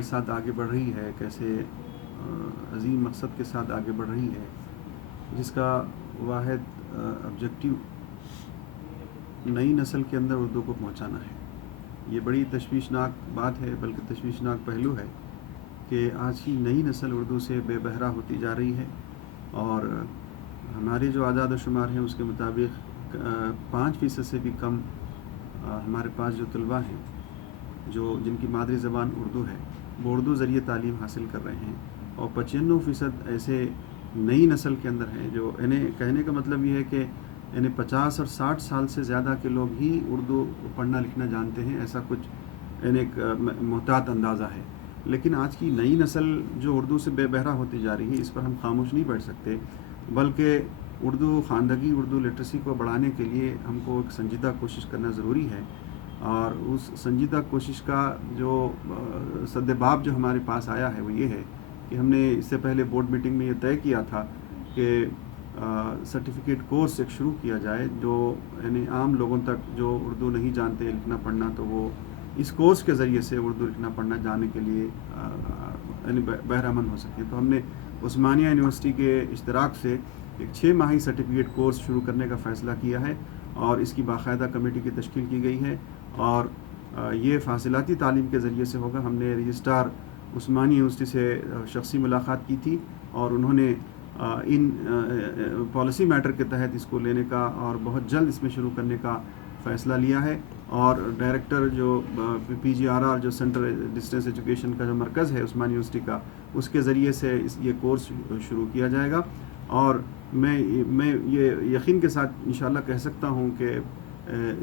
کے ساتھ آگے بڑھ رہی ہے، کیسے عظیم مقصد کے ساتھ آگے بڑھ رہی ہے، جس کا واحد آبجیکٹیو نئی نسل کے اندر اردو کو پہنچانا ہے۔ یہ بڑی تشویشناک بات ہے، بلکہ تشویشناک پہلو ہے کہ آج کی نئی نسل اردو سے بے بہرہ ہوتی جا رہی ہے، اور ہمارے جو اعداد و شمار ہیں اس کے مطابق 5% سے بھی کم ہمارے پاس جو طلباء ہیں جن کی مادری زبان اردو ہے، وہ اردو ذریعے تعلیم حاصل کر رہے ہیں، اور 95% ایسے نئی نسل کے اندر ہیں جو انہیں کہنے کا مطلب یہ ہے کہ انہیں 50 اور 60 سال سے زیادہ کے لوگ ہی اردو پڑھنا لکھنا جانتے ہیں، ایسا کچھ ایک محتاط اندازہ ہے۔ لیکن آج کی نئی نسل جو اردو سے بے بہرہ ہوتی جا رہی ہے، اس پر ہم خاموش نہیں بیٹھ سکتے، بلکہ اردو خواندگی، اردو لٹریسی کو بڑھانے کے لیے ہم کو ایک سنجیدہ کوشش کرنا ضروری ہے، اور اس سنجیدہ کوشش کا جو سدباب جو ہمارے پاس آیا ہے وہ یہ ہے کہ ہم نے اس سے پہلے بورڈ میٹنگ میں یہ طے کیا تھا کہ سرٹیفکیٹ کورس ایک شروع کیا جائے، جو یعنی عام لوگوں تک جو اردو نہیں جانتے لکھنا پڑھنا، تو وہ اس کورس کے ذریعے سے اردو لکھنا پڑھنا جاننے کے لیے یعنی بہرہ مند ہو سکے۔ تو ہم نے عثمانیہ یونیورسٹی کے اشتراک سے ایک 6 ماہی سرٹیفکیٹ کورس شروع کرنے کا فیصلہ کیا ہے، اور اس کی باقاعدہ کمیٹی کی تشکیل کی گئی ہے، اور یہ فاصلاتی تعلیم کے ذریعے سے ہوگا۔ ہم نے رجسٹرار عثمانیہ یونیورسٹی سے شخصی ملاقات کی تھی، اور انہوں نے ان پالیسی میٹر کے تحت اس کو لینے کا اور بہت جلد اس میں شروع کرنے کا فیصلہ لیا ہے، اور ڈائریکٹر جو PGRR جو سینٹر ڈسٹینس ایجوکیشن کا جو مرکز ہے عثمانیہ یونیورسٹی کا، اس کے ذریعے سے یہ کورس شروع کیا جائے گا، اور میں یہ یقین کے ساتھ انشاءاللہ کہہ سکتا ہوں کہ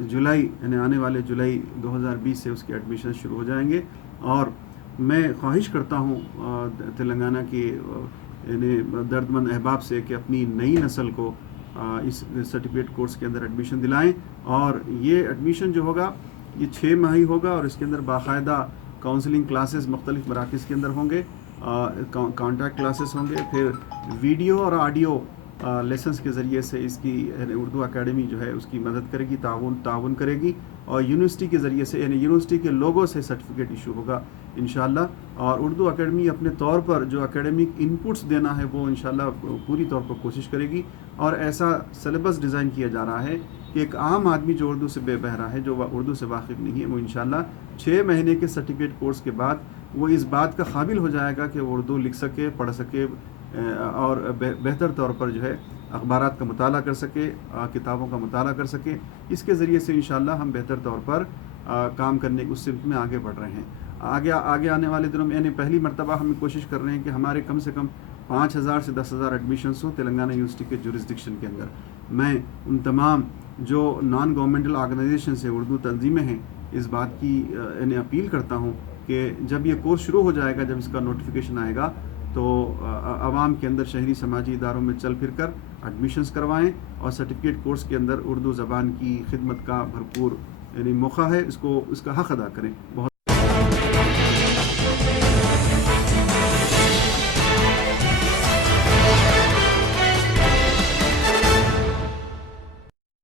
جولائی یعنی آنے والے جولائی 2020 سے اس کے ایڈمیشن شروع ہو جائیں گے، اور میں خواہش کرتا ہوں تلنگانہ کی یعنی درد مند احباب سے کہ اپنی نئی نسل کو اس سرٹیفکیٹ کورس کے اندر ایڈمیشن دلائیں، اور یہ ایڈمیشن جو ہوگا یہ 6 ماہی ہوگا، اور اس کے اندر باقاعدہ کاؤنسلنگ کلاسز مختلف مراکز کے اندر ہوں گے، کانٹیکٹ کلاسز ہوں گے، پھر ویڈیو اور آڈیو لیسنس کے ذریعے سے اس کی اردو اکیڈمی جو ہے اس کی مدد کرے گی، تعاون کرے گی، اور یونیورسٹی کے ذریعے سے یعنی یونیورسٹی کے لوگوں سے سرٹیفکیٹ ایشو ہوگا انشاءاللہ، اور اردو اکیڈمی اپنے طور پر جو اکیڈمک انپٹس دینا ہے وہ انشاءاللہ پوری طور پر کوشش کرے گی، اور ایسا سلیبس ڈیزائن کیا جا رہا ہے کہ ایک عام آدمی جو اردو سے بے بہرہ ہے، جو اردو سے واقف نہیں ہے، وہ انشاءاللہ 6 مہینے کے سرٹیفکیٹ کورس کے بعد وہ اس بات کا قابل ہو جائے گا کہ وہ اردو لکھ سکے، پڑھ سکے، اور بہتر طور پر جو ہے اخبارات کا مطالعہ کر سکے، کتابوں کا مطالعہ کر سکے۔ اس کے ذریعے سے انشاءاللہ ہم بہتر طور پر کام کرنے کی اس سمت میں آگے بڑھ رہے ہیں۔ آگے آنے والے دنوں میں یعنی پہلی مرتبہ ہم کوشش کر رہے ہیں کہ ہمارے کم سے کم 5000 سے 10,000 ایڈمیشنز ہوں تلنگانہ یونیورسٹی کے جورسڈکشن کے اندر۔ میں ان تمام جو نان گورنمنٹل آرگنائزیشنز ہیں، اردو تنظیمیں ہیں، اس بات کی یعنی اپیل کرتا ہوں کہ جب یہ کورس شروع ہو جائے گا، جب اس کا نوٹیفیکیشن آئے گا، تو عوام کے اندر شہری سماجی اداروں میں چل پھر کر ایڈمیشنز کروائیں، اور سرٹیفکیٹ کورس کے اندر اردو زبان کی خدمت کا بھرپور یعنی موقع ہے، اس کا حق ادا کریں۔ بہت